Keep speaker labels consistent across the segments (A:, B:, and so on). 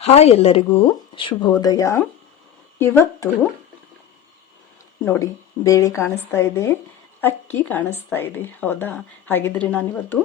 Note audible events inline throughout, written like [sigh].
A: Hi ಎಲ್ಲರಿಗೂ ಶುಭೋದಯ. ಇವತ್ತು ನೋಡಿ, ಬೇಳೆ ಕಾಣಿಸ್ತಾ ಇದೆ, ಅಕ್ಕಿ ಕಾಣಿಸ್ತಾ ಇದೆ. ಹೌದಾ? ಹಾಗಿದ್ರೆ ನಾನಿವತ್ತು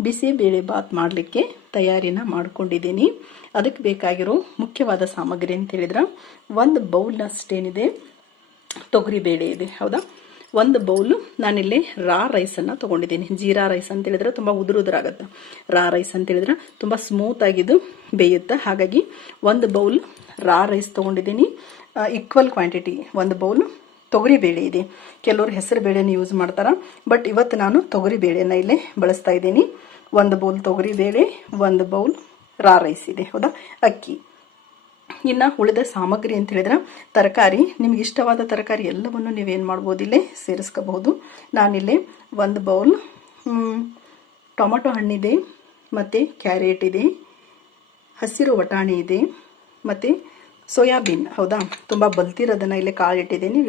A: ಬಿಸಿ ಬೇಳೆ ಬಾತ್ ಮಾಡಲಿಕ್ಕೆ ತಯಾರಿನ ಮಾಡ್ಕೊಂಡಿದ್ದೀನಿ. ಅದಕ್ಕೆ ಬೇಕಾಗಿರೋ ಮುಖ್ಯವಾದ ಸಾಮಗ್ರಿ ಅಂತ ಹೇಳಿದ್ರೆ, ಒಂದು ಬೌಲ್ನಷ್ಟೇನಿದೆ ತೊಗರಿ ಬೇಳೆ ಇದೆ. ಹೌದಾ? ಒಂದು ಬೌಲು ನಾನಿಲ್ಲಿ ರಾ ರೈಸನ್ನು ತೊಗೊಂಡಿದ್ದೀನಿ. ಜೀರಾ ರೈಸ್ ಅಂತ ಹೇಳಿದ್ರೆ ತುಂಬ ಉದುರು ಉದುರಾಗುತ್ತೆ ರಾ ರೈಸ್ ಅಂತ ಹೇಳಿದ್ರೆ ತುಂಬ ಸ್ಮೂತ್ ಆಗಿದ್ದು ಬೇಯುತ್ತೆ. ಹಾಗಾಗಿ ಒಂದು ಬೌಲ್ ರಾ ರೈಸ್ ತೊಗೊಂಡಿದ್ದೀನಿ. ಈಕ್ವಲ್ ಕ್ವಾಂಟಿಟಿ ಒಂದು ಬೌಲ್ ತೊಗರಿ ಬೇಳೆ ಇದೆ. ಕೆಲವರು ಹೆಸರು ಬೇಳೆನ ಯೂಸ್ ಮಾಡ್ತಾರೆ. ಬಟ್ ಇವತ್ತು ನಾನು ತೊಗರಿ ಬೇಳೆನ ಇಲ್ಲಿ ಬಳಸ್ತಾ ಇದ್ದೀನಿ. ಒಂದು ಬೌಲ್ ತೊಗರಿ ಬೇಳೆ, ಒಂದು ಬೌಲ್ ರಾ ರೈಸ್ ಇದೆ. ಹೌದಾ? ಅಕ್ಕಿ. ಇನ್ನು ಉಳಿದ ಸಾಮಗ್ರಿ ಅಂತ ಹೇಳಿದ್ರೆ ತರಕಾರಿ. ನಿಮ್ಗೆ ಇಷ್ಟವಾದ ತರಕಾರಿ ಎಲ್ಲವನ್ನು ನೀವೇನು ಮಾಡ್ಬೋದು ಇಲ್ಲೇ ಸೇರಿಸ್ಕೋಬಹುದು. ನಾನಿಲ್ಲಿ ಒಂದು ಬೌಲ್ ಟೊಮೊಟೊ ಹಣ್ಣಿದೆ, ಮತ್ತು ಕ್ಯಾರೆಟ್ ಇದೆ, ಹಸಿರು ವಟಾಣಿ ಇದೆ, ಮತ್ತು ಸೋಯಾಬೀನ್. ಹೌದಾ? ತುಂಬ ಬಲ್ತಿರೋದನ್ನು ಇಲ್ಲೇ ಕಾಳಿಟ್ಟಿದ್ದೀನಿ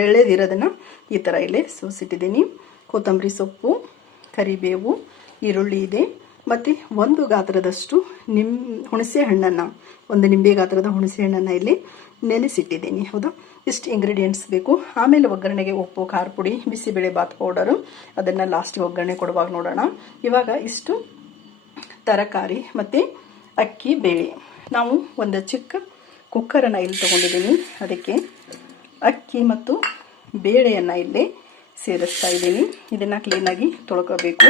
A: ಎಳೆದಿರೋದನ್ನು ಈ ಥರ ಇಲ್ಲೇ ಸೋಸಿಟ್ಟಿದ್ದೀನಿ. ಕೊತ್ತಂಬರಿ ಸೊಪ್ಪು, ಕರಿಬೇವು, ಈರುಳ್ಳಿ ಇದೆ. ಮತ್ತು ಒಂದು ಗಾತ್ರದಷ್ಟು ನಿಮ್ ಹುಣಸೆ ಹಣ್ಣನ್ನು, ಒಂದು ನಿಂಬೆ ಗಾತ್ರದ ಹುಣಸೆ ಹಣ್ಣನ್ನು ಇಲ್ಲಿ ನೆನೆಸಿಟ್ಟಿದ್ದೀನಿ, ಹೌದಾ? ಇಷ್ಟು ಇಂಗ್ರೀಡಿಯೆಂಟ್ಸ್ ಬೇಕು. ಆಮೇಲೆ ಒಗ್ಗರಣೆಗೆ ಉಪ್ಪು, ಖಾರ ಪುಡಿ, ಬಿಸಿಬೇಳೆ ಬಾತ್ ಪೌಡರು ಅದನ್ನು ಲಾಸ್ಟಿಗೆ ಒಗ್ಗರಣೆ ಕೊಡುವಾಗ ನೋಡೋಣ. ಇವಾಗ ಇಷ್ಟು ತರಕಾರಿ ಮತ್ತು ಅಕ್ಕಿ, ಬೇಳೆ. ನಾವು ಒಂದು ಚಿಕ್ಕ ಕುಕ್ಕರನ್ನು ಇಲ್ಲಿ ತೊಗೊಂಡಿದ್ದೀನಿ. ಅದಕ್ಕೆ ಅಕ್ಕಿ ಮತ್ತು ಬೇಳೆಯನ್ನು ಇಲ್ಲಿ ಸೇರಿಸ್ತಾ ಇದ್ದೀನಿ. ಇದನ್ನು ಕ್ಲೀನಾಗಿ ತೊಳ್ಕೋಬೇಕು.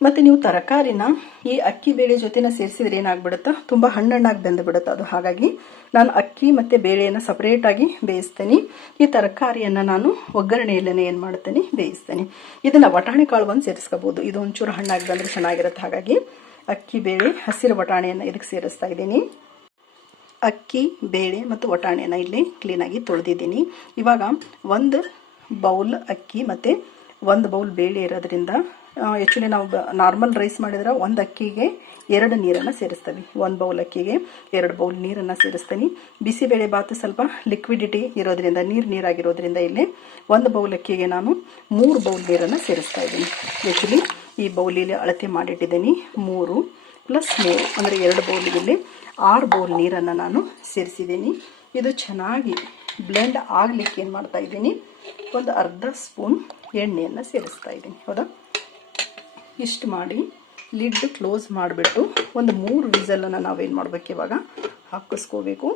A: ಮತ್ತು ನೀವು ತರಕಾರಿನ ಈ ಅಕ್ಕಿ ಬೇಳೆ ಜೊತೆನ ಸೇರಿಸಿದ್ರೆ ಏನಾಗ್ಬಿಡುತ್ತಾ ತುಂಬ ಹಣ್ಣಣ್ಣಾಗಿ ಬೆಂದು ಬಿಡುತ್ತೆ ಅದು. ಹಾಗಾಗಿ ನಾನು ಅಕ್ಕಿ ಮತ್ತು ಬೇಳೆಯನ್ನು ಸಪ್ರೇಟಾಗಿ ಬೇಯಿಸ್ತೇನೆ. ಈ ತರಕಾರಿಯನ್ನು ನಾನು ಒಗ್ಗರಣೆಯಲ್ಲೇ ಏನು ಮಾಡ್ತೇನೆ? ಬೇಯಿಸ್ತೇನೆ. ಇದನ್ನು ವಟಾಣಿ ಕಾಳು ಬಂದು ಸೇರಿಸ್ಕೋಬೋದು. ಇದು ಒಂಚೂರು ಹಣ್ಣಾಗಿ ಬಂದರೆ ಚೆನ್ನಾಗಿರುತ್ತೆ. ಹಾಗಾಗಿ ಅಕ್ಕಿ, ಬೇಳೆ, ಹಸಿರು ಬಟಾಣಿಯನ್ನು ಇದಕ್ಕೆ ಸೇರಿಸ್ತಾ ಇದ್ದೀನಿ. ಅಕ್ಕಿ, ಬೇಳೆ ಮತ್ತು ವಟಾಣಿಯನ್ನು ಇಲ್ಲಿ ಕ್ಲೀನಾಗಿ ತೊಳೆದಿದ್ದೀನಿ. ಇವಾಗ ಒಂದು ಬೌಲ್ ಅಕ್ಕಿ ಮತ್ತು ಒಂದು ಬೌಲ್ ಬೇಳೆ ಇರೋದ್ರಿಂದ ಆ್ಯಕ್ಚುಲಿ ನಾವು ನಾರ್ಮಲ್ ರೈಸ್ ಮಾಡಿದ್ರೆ ಒಂದು ಅಕ್ಕಿಗೆ ಎರಡು ನೀರನ್ನು ಸೇರಿಸ್ತೀವಿ. ಒಂದು ಬೌಲ್ ಅಕ್ಕಿಗೆ ಎರಡು ಬೌಲ್ ನೀರನ್ನು ಸೇರಿಸ್ತೀನಿ. ಬಿಸಿಬೇಳೆ ಬಾತು ಸ್ವಲ್ಪ ಲಿಕ್ವಿಡಿಟಿ ಇರೋದ್ರಿಂದ, ನೀರು ನೀರಾಗಿರೋದ್ರಿಂದ ಇಲ್ಲಿ ಒಂದು ಬೌಲ್ ಅಕ್ಕಿಗೆ ನಾನು ಮೂರು ಬೌಲ್ ನೀರನ್ನು ಸೇರಿಸ್ತಾ ಇದ್ದೀನಿ. ಆ್ಯಕ್ಚುಲಿ ಈ ಬೌಲಿಲಿ ಅಳತೆ ಮಾಡಿಟ್ಟಿದ್ದೀನಿ ಮೂರು ಪ್ಲಸ್ ಮೂರು, ಅಂದರೆ ಎರಡು ಬೌಲಿಗೆ ಆರು ಬೌಲ್ ನೀರನ್ನು ನಾನು ಸೇರಿಸಿದ್ದೀನಿ. ಇದು ಚೆನ್ನಾಗಿ ಬ್ಲೆಂಡ್ ಆಗಲಿಕ್ಕೆ ಏನು ಮಾಡ್ತಾ ಇದ್ದೀನಿ? ಒಂದು ಅರ್ಧ ಸ್ಪೂನ್ ಎಣ್ಣೆಯನ್ನು ಸೇರಿಸ್ತಾ ಇದ್ದೀನಿ. ಹೌದಾ? ಇಷ್ಟು ಮಾಡಿ, ಲಿಡ್ ಕ್ಲೋಸ್ ಮಾಡಿಬಿಟ್ಟು ಒಂದು ಮೂರು ವಿಸಲನ್ನು ನಾವೇನು ಮಾಡಬೇಕು ಇವಾಗ? ಹಾಕಿಸ್ಕೋಬೇಕು.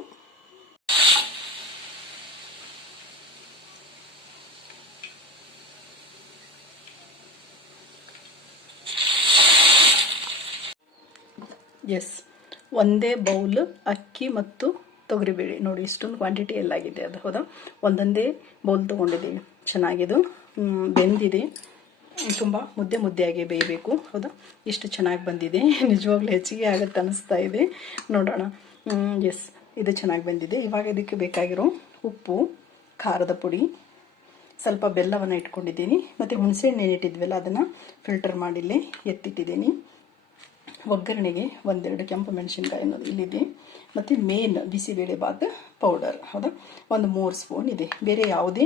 A: ಎಸ್ ಒಂದೇ ಬೌಲ್ ಅಕ್ಕಿ ಮತ್ತು ತೊಗರಿಬೇಳೆ. ನೋಡಿ, ಇಷ್ಟೊಂದು ಕ್ವಾಂಟಿಟಿ ಎಲ್ಲಾಗಿದೆ ಅದು, ಹೌದಾ? ಒಂದೊಂದೇ ಬೌಲ್ ತೊಗೊಂಡಿದ್ದೀವಿ. ಚೆನ್ನಾಗಿದು. ಬೆಂದಿದೆ. ತುಂಬ ಮುದ್ದೆ ಮುದ್ದೆಯಾಗಿ ಬೇಯಬೇಕು. ಹೌದಾ? ಇಷ್ಟು ಚೆನ್ನಾಗಿ ಬಂದಿದೆ. [laughs] ನಿಜವಾಗ್ಲೂ ಹೆಚ್ಚಿಗೆ ಆಗುತ್ತೆ ಅನ್ನಿಸ್ತಾ ಇದೆ. ನೋಡೋಣ. ಎಸ್ ಇದು ಚೆನ್ನಾಗಿ ಬಂದಿದೆ. ಇವಾಗ ಇದಕ್ಕೆ ಬೇಕಾಗಿರೋ ಉಪ್ಪು, ಖಾರದ ಪುಡಿ, ಸ್ವಲ್ಪ ಬೆಲ್ಲವನ್ನು ಇಟ್ಕೊಂಡಿದ್ದೀನಿ. ಮತ್ತು ಹುಣಸೆಹಣ್ಣು ಏನಿಟ್ಟಿದ್ವಲ್ಲ, ಅದನ್ನು ಫಿಲ್ಟರ್ ಮಾಡಿಲ್ಲೇ ಎತ್ತಿಟ್ಟಿದ್ದೀನಿ. ಒಗ್ಗರಣೆಗೆ ಒಂದೆರಡು ಕೆಂಪು ಮೆಣಸಿನ್ಕಾಯಿ ಅನ್ನೋದು ಇಲ್ಲಿದೆ. ಮತ್ತು ಮೇನ್ ಬಿಸಿಬೇಳೆ ಬಾತ್ ಪೌಡರ್ ಹೌದಾ? ಒಂದು ಮೂರು ಸ್ಪೂನ್ ಇದೆ. ಬೇರೆ ಯಾವುದೇ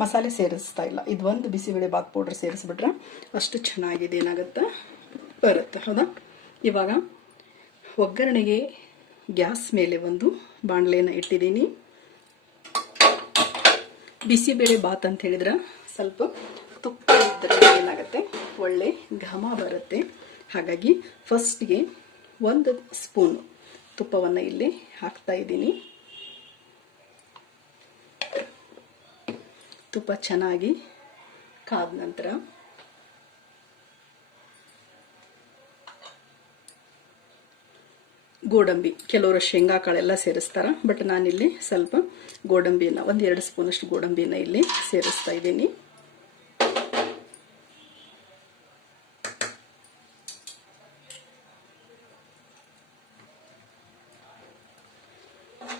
A: ಮಸಾಲೆ ಸೇರಿಸ್ತಾ ಇಲ್ಲ. ಇದು ಒಂದು ಬಿಸಿಬೇಳೆ ಬಾತ್ ಪೌಡರ್ ಸೇರಿಸ್ಬಿಟ್ರೆ ಅಷ್ಟು ಚೆನ್ನಾಗಿದೆ, ಏನಾಗುತ್ತೆ? ಬರುತ್ತೆ, ಹೌದಾ? ಇವಾಗ ಒಗ್ಗರಣೆಗೆ ಗ್ಯಾಸ್ ಮೇಲೆ ಒಂದು ಬಾಣಲೆಯನ್ನು ಇಟ್ಟಿದ್ದೀನಿ. ಬಿಸಿಬೇಳೆ ಬಾತ್ ಅಂತ ಹೇಳಿದ್ರೆ ಸ್ವಲ್ಪ ತುಪ್ಪ ಇದ್ದರೆ ಏನಾಗುತ್ತೆ? ಒಳ್ಳೆ ಘಮ ಬರುತ್ತೆ. ಹಾಗಾಗಿ ಫಸ್ಟ್ಗೆ ಒಂದು ಸ್ಪೂನು ತುಪ್ಪವನ್ನು ಇಲ್ಲಿ ಹಾಕ್ತಾ ಇದ್ದೀನಿ. ತುಪ್ಪ ಚೆನ್ನಾಗಿ ಕಾದ ನಂತರ ಗೋಡಂಬಿ, ಕೆಲವರು ಶೇಂಗಾ, ಕಾಳೆಲ್ಲ ಸೇರಿಸ್ತಾರ ಬಟ್ ನಾನಿಲ್ಲಿ ಸ್ವಲ್ಪ ಗೋಡಂಬಿನ ಒಂದು ಎರಡು ಸ್ಪೂನಷ್ಟು ಗೋಡಂಬಿನ ಇಲ್ಲಿ ಸೇರಿಸ್ತಾ ಇದ್ದೀನಿ.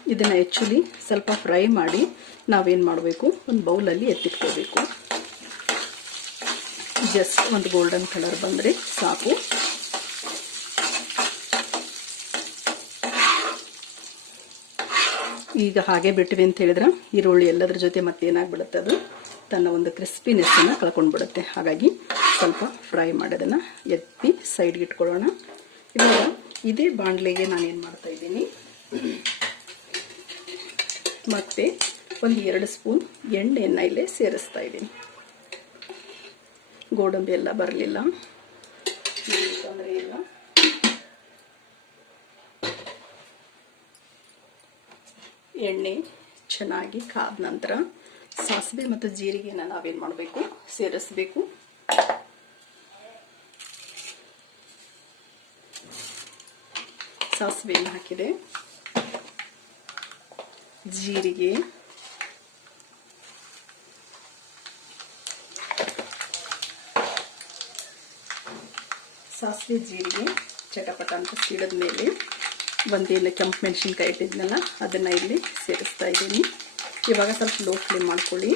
A: ಇದನ್ನು ಆ್ಯಕ್ಚುಲಿ ಸ್ವಲ್ಪ ಫ್ರೈ ಮಾಡಿ ನಾವೇನು ಮಾಡಬೇಕು? ಒಂದು ಬೌಲಲ್ಲಿ ಎತ್ತಿಟ್ಕೋಬೇಕು. ಜಸ್ಟ್ ಒಂದು ಗೋಲ್ಡನ್ ಕಲರ್ ಬಂದರೆ ಸಾಕು. ಈಗ ಹಾಗೆ ಬಿಟ್ವಿ ಅಂತ ಹೇಳಿದ್ರೆ, ಈರುಳ್ಳಿ ಎಲ್ಲದ್ರ ಜೊತೆ ಮತ್ತೆ ಏನಾಗ್ಬಿಡುತ್ತೆ ಅದು? ತನ್ನ ಒಂದು ಕ್ರಿಸ್ಪಿನೆಸ್ಸನ್ನು ಕಳ್ಕೊಂಡ್ಬಿಡುತ್ತೆ. ಹಾಗಾಗಿ ಸ್ವಲ್ಪ ಫ್ರೈ ಮಾಡೋದನ್ನು ಎತ್ತಿ ಸೈಡ್ಗೆ ಇಟ್ಕೊಳ್ಳೋಣ. ಇವಾಗ ಇದೇ ಬಾಣಲೆಗೆ ನಾನೇನು ಮಾಡ್ತಾ ಇದ್ದೀನಿ? ಮತ್ತೆ ಒಂದು ಎರಡು ಸ್ಪೂನ್ ಎಣ್ಣೆಯನ್ನು ಇಲ್ಲೇ ಸೇರಿಸ್ತಾ ಇದ್ದೀನಿ. ಗೋಡಂಬಿ ಎಲ್ಲ ಬರಲಿಲ್ಲ. ತೊಂದರೆ ಇಲ್ಲ. ಎಣ್ಣೆ ಚೆನ್ನಾಗಿ ಕಾದ ನಂತರ ಸಾಸಿವೆ ಮತ್ತು ಜೀರಿಗೆನ ನಾವೇನು ಮಾಡಬೇಕು? ಸೇರಿಸಬೇಕು. ಸಾಸಿವೆಯನ್ನು ಹಾಕಿದೆ. ಜೀರಿಗೆ. ಸಾಸಿವೆ ಜೀರಿಗೆ, ಚಟಪಟ ಅಂತ ಸಿಡಿದ ಮೇಲೆ ಒಂದೇನು ಕೆಂಪು ಮೆಣಸಿನ್ಕಾಯಿ ಇಟ್ಟಿದ್ನಲ್ಲ, ಅದನ್ನು ಇಲ್ಲಿ ಸೇರಿಸ್ತಾ ಇದ್ದೀನಿ. ಇವಾಗ ಸ್ವಲ್ಪ ಲೋ ಫ್ಲೇಮ್ ಮಾಡ್ಕೊಳ್ಳಿ,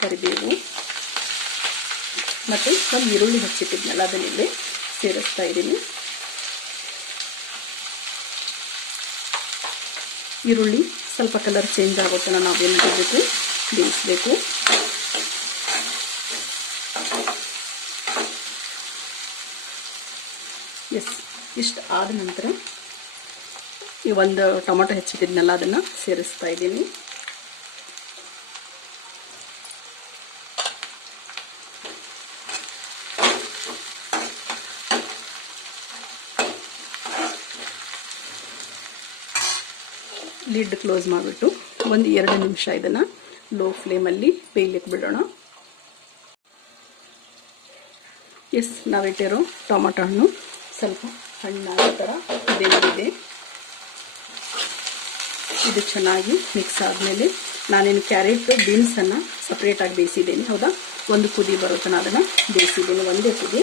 A: ಕರಿಬೇವು. ಮತ್ತು ಸ್ವಲ್ಪ ಈರುಳ್ಳಿ ಹಚ್ಚಿಟ್ಟಿದ್ನಲ್ಲ, ಅದನ್ನ ಇಲ್ಲಿ ಸೇರಿಸ್ತಾ ಇದ್ದೀನಿ. ಈರುಳ್ಳಿ ಸ್ವಲ್ಪ ಕಲರ್ ಚೇಂಜ್ ಆಗೋ ತನಕ ನಾವೇನು ಮಾಡಬೇಕು? ಬೇಯಿಸಬೇಕು. ಎಸ್ ಇಷ್ಟು ಆದ ನಂತರ ಈ ಒಂದು ಟೊಮೊಟೊ ಹೆಚ್ಚಿಟ್ಟಿದ್ನಲ್ಲ ಅದನ್ನು ಸೇರಿಸ್ತಾ ಇದ್ದೀನಿ. ಲಿಡ್ ಕ್ಲೋಸ್ ಮಾಡಿಬಿಟ್ಟು ಒಂದು ಎರಡು ನಿಮಿಷ ಇದನ್ನು ಲೋ ಫ್ಲೇಮಲ್ಲಿ ಬೇಯಲಿಕ್ಕೆ ಬಿಡೋಣ. ಎಸ್ ನಾವಿಟ್ಟಿರೋ ಟೊಮೊಟೊ ಹಣ್ಣು ಸ್ವಲ್ಪ ಹಣ್ಣಾದ ಥರ ಬೆಂದಿದೆ ಇದು ಚೆನ್ನಾಗಿ ಮಿಕ್ಸ್ ಆದಮೇಲೆ ನಾನೇನು ಕ್ಯಾರೆಟ್ ಬೀನ್ಸನ್ನು ಸಪ್ರೇಟಾಗಿ ಬೇಯಿಸಿದ್ದೀನಿ, ಹೌದಾ? ಒಂದು ಕುದಿ ಬರೋ ತನಕ ಅದನ್ನು ಬೇಯಿಸಿದ್ದೀನಿ, ಒಂದೇ ಕುದಿ.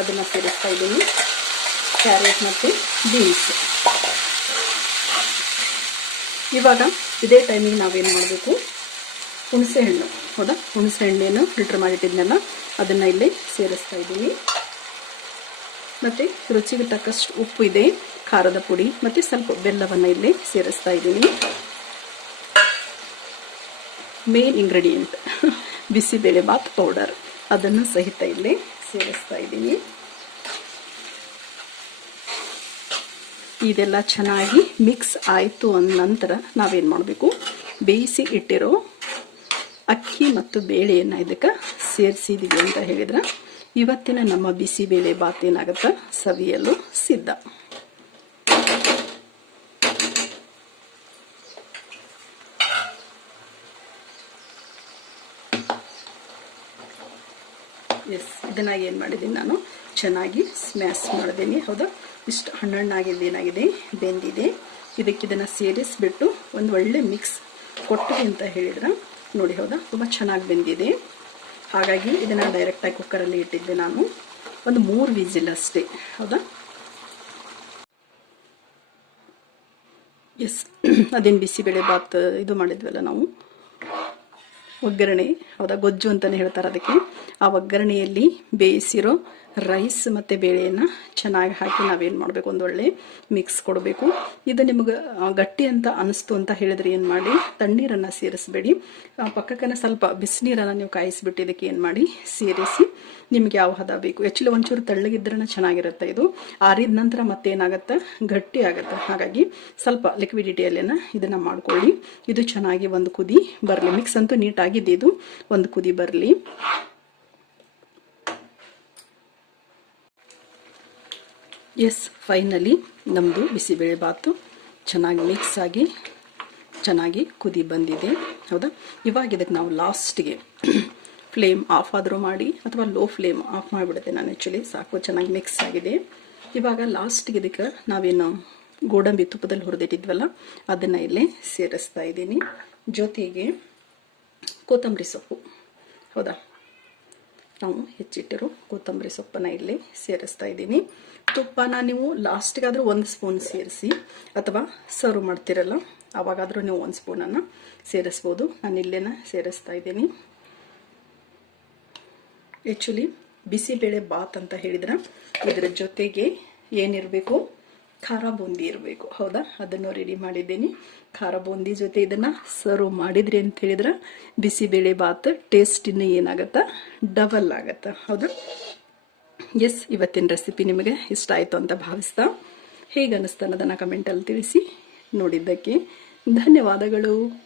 A: ಅದನ್ನು ಸೇರಿಸ್ತಾ ಇದ್ದೀನಿ. ಕ್ಯಾರೆಟ್ ಮತ್ತು ಬೀನ್ಸ್. ಇವಾಗ ಇದೇ ಟೈಮಿಗೆ ನಾವೇನು ಮಾಡಬೇಕು? ಹುಣಸೆ ಹಣ್ಣು. ಹೌದಾ? ಹುಣಸೆ ಹಣ್ಣೇನು ಫಿಲ್ಟರ್ ಮಾಡಿಟ್ಟಿದ್ನಲ್ಲ, ಅದನ್ನು ಇಲ್ಲಿ ಸೇರಿಸ್ತಾ ಇದ್ದೀವಿ. ಮತ್ತು ರುಚಿಗೆ ತಕ್ಕಷ್ಟು ಉಪ್ಪು ಇದೆ, ಖಾರದ ಪುಡಿ, ಮತ್ತು ಸ್ವಲ್ಪ ಬೆಲ್ಲವನ್ನು ಇಲ್ಲಿ ಸೇರಿಸ್ತಾ ಇದ್ದೀನಿ main ingredient bisibele bath powder ಅದನ್ನು ಸಹಿತ ಇಲ್ಲಿ ಸೇರಿಸ್ತಾ ಇದ್ದೀನಿ ಇದೆಲ್ಲ ಚೆನ್ನಾಗಿ ಮಿಕ್ಸ್ ಆಯಿತು ಅಂದ ನಂತರ ನಾವೇನು ಮಾಡಬೇಕು? ಬೇಯಿಸಿ ಇಟ್ಟಿರೋ ಅಕ್ಕಿ ಮತ್ತು ಬೇಳೆಯನ್ನು ಇದಕ್ಕೆ ಸೇರಿಸಿದೀವಿ ಅಂತ ಹೇಳಿದ್ರೆ. ಇವತ್ತಿನ ನಮ್ಮ ಬಿಸಿಬೇಳೆ ಬಾತ್ ಏನಾಗುತ್ತೆ? ಸವಿಯಲು ಸಿದ್ಧ. ಎಸ್ ಇದನ್ನ ಏನು ಮಾಡಿದ್ದೀನಿ ನಾನು? ಚೆನ್ನಾಗಿ ಸ್ಮ್ಯಾಶ್ ಮಾಡಿದ್ದೀನಿ ಹೌದಾ? ಇಷ್ಟು ಹಣ್ಣಣ್ಣಾಗಿದ್ದು ಏನಾಗಿದೆ? ಬೆಂದಿದೆ. ಇದಕ್ಕೆ ಇದನ್ನು ಸೇರಿಸ್ಬಿಟ್ಟು ಒಂದು ಒಳ್ಳೆ ಮಿಕ್ಸ್ ಕೊಟ್ಟಿದೆ ಅಂತ ಹೇಳಿದ್ರೆ. ನೋಡಿ, ಹೌದಾ? ತುಂಬ ಚೆನ್ನಾಗಿ ಬೆಂದಿದೆ. ಹಾಗಾಗಿ ಇದನ್ನು ಡೈರೆಕ್ಟಾಗಿ ಕುಕ್ಕರಲ್ಲಿ ಇಟ್ಟಿದ್ದೆ ನಾನು. ಒಂದು ಮೂರು ವಿಜಿಲ್ ಅಷ್ಟೇ, ಹೌದಾ? ಎಸ್ [clears throat] ಅದೇನು ಬಿಸಿಬೇಳೆ ಬಾತ್ ಇದು ಮಾಡಿದ್ವಲ್ಲ ನಾವು? ಒಗ್ಗರಣೆ, ಹೌದಾ? ಗೊಜ್ಜು ಅಂತಲೇ ಹೇಳ್ತಾರೆ ಅದಕ್ಕೆ. ಆ ಒಗ್ಗರಣೆಯಲ್ಲಿ ಬೇಯಿಸಿರೋ ರೈಸ್ ಮತ್ತು ಬೇಳೆಯನ್ನು ಚೆನ್ನಾಗಿ ಹಾಕಿ ನಾವೇನು ಮಾಡಬೇಕು? ಒಂದು ಒಳ್ಳೆ ಮಿಕ್ಸ್ ಕೊಡಬೇಕು. ಇದು ನಿಮಗೆ ಗಟ್ಟಿ ಅಂತ ಅನಿಸ್ತು ಅಂತ ಹೇಳಿದ್ರೆ ಏನು ಮಾಡಿ? ತಣ್ಣೀರನ್ನು ಸೇರಿಸಬೇಡಿ. ಪಕ್ಕಕ್ಕನ ಸ್ವಲ್ಪ ಬಿಸಿನೀರನ್ನು ನೀವು ಕಾಯಿಸಿಬಿಟ್ಟು ಇದಕ್ಕೆ ಏನು ಮಾಡಿ? ಸೇರಿಸಿ ನಿಮ್ಗೆ ಯಾವ ಹದ ಬೇಕು? ಆ್ಯಕ್ಚುಲಿ ಒಂಚೂರು ತೆಳ್ಳಗಿದ್ರೇ ಚೆನ್ನಾಗಿರುತ್ತೆ ಇದು. ಆರಿದ ನಂತರ ಮತ್ತೇನಾಗುತ್ತೆ? ಗಟ್ಟಿ ಆಗುತ್ತೆ. ಹಾಗಾಗಿ ಸ್ವಲ್ಪ ಲಿಕ್ವಿಡಿಟಿಯಲ್ಲೇನ ಇದನ್ನು ಮಾಡ್ಕೊಳ್ಳಿ. ಇದು ಚೆನ್ನಾಗಿ ಒಂದು ಕುದಿ ಬರಲಿ. ಮಿಕ್ಸ್ ಅಂತೂ ನೀಟಾಗಿದೆ ಇದು. ಒಂದು ಕುದಿ ಬರಲಿ. ಎಸ್ ಫೈನಲಿ ನಮ್ಮದು ಬಿಸಿಬೇಳೆ ಬಾತು ಚೆನ್ನಾಗಿ ಮಿಕ್ಸ್ ಆಗಿ, ಚೆನ್ನಾಗಿ ಕುದಿ ಬಂದಿದೆ. ಹೌದಾ? ಇವಾಗ ಇದಕ್ಕೆ ನಾವು ಲಾಸ್ಟಿಗೆ ಫ್ಲೇಮ್ ಆಫ್ ಆದರೂ ಮಾಡಿ ಅಥವಾ ಲೋ ಫ್ಲೇಮ್ ಆಫ್ ಮಾಡಿಬಿಡುತ್ತೆ ನಾನು ಆ್ಯಕ್ಚುಲಿ ಸಾಕು, ಚೆನ್ನಾಗಿ ಮಿಕ್ಸ್ ಆಗಿದೆ. ಇವಾಗ ಲಾಸ್ಟಿಗೆ ಇದಕ್ಕೆ ನಾವೇನು ಗೋಡಂಬಿ ತುಪ್ಪದಲ್ಲಿ ಹುರಿದಿಟ್ಟಿದ್ವಲ್ಲ, ಅದನ್ನು ಇಲ್ಲೇ ಸೇರಿಸ್ತಾ ಇದ್ದೀನಿ. ಜೊತೆಗೆ ಕೊತ್ತಂಬರಿ ಸೊಪ್ಪು. ಹೌದಾ? ನಾವು ಹೆಚ್ಚಿಟ್ಟಿರೋ ಕೊತ್ತಂಬರಿ ಸೊಪ್ಪನ್ನು ಇಲ್ಲಿ ಸೇರಿಸ್ತಾ ಇದ್ದೀನಿ. ತುಪ್ಪನ ನೀವು ಲಾಸ್ಟ್ಗಾದರೂ ಒಂದು ಸ್ಪೂನ್ ಸೇರಿಸಿ, ಅಥವಾ ಸರ್ವ್ ಮಾಡ್ತಿರಲ್ಲ ಆವಾಗಾದರೂ ನೀವು ಒಂದು ಸ್ಪೂನನ್ನು ಸೇರಿಸ್ಬೋದು. ನಾನು ಇಲ್ಲೇನ ಸೇರಿಸ್ತಾ ಇದ್ದೀನಿ. ಆ್ಯಕ್ಚುಲಿ ಬಿಸಿಬೇಳೆ ಬಾತ್ ಅಂತ ಹೇಳಿದ್ರೆ, ಇದರ ಜೊತೆಗೆ ಏನಿರಬೇಕು? ಖಾರ ಬೂಂದಿ ಇರಬೇಕು. ಹೌದಾ? ಅದನ್ನು ರೆಡಿ ಮಾಡಿದ್ದೀನಿ. ಖಾರ ಬೂಂದಿ ಜೊತೆ ಇದನ್ನು ಸರ್ವ್ ಮಾಡಿದ್ರಿ ಅಂತ ಹೇಳಿದ್ರೆ ಬಿಸಿಬೇಳೆ ಬಾತ್ ಟೇಸ್ಟ್ ಇನ್ನು ಏನಾಗುತ್ತೆ? ಡಬಲ್ ಆಗುತ್ತೆ? ಹೌದಾ? ಎಸ್ ಇವತ್ತಿನ ರೆಸಿಪಿ ನಿಮಗೆ ಇಷ್ಟ ಆಯಿತು ಅಂತ ಭಾವಿಸ್ತಾ. ಹೇಗೆ ಅನ್ನಿಸ್ತಾ ಕಮೆಂಟಲ್ಲಿ ತಿಳಿಸಿ. ನೋಡಿದ್ದಕ್ಕೆ ಧನ್ಯವಾದಗಳು.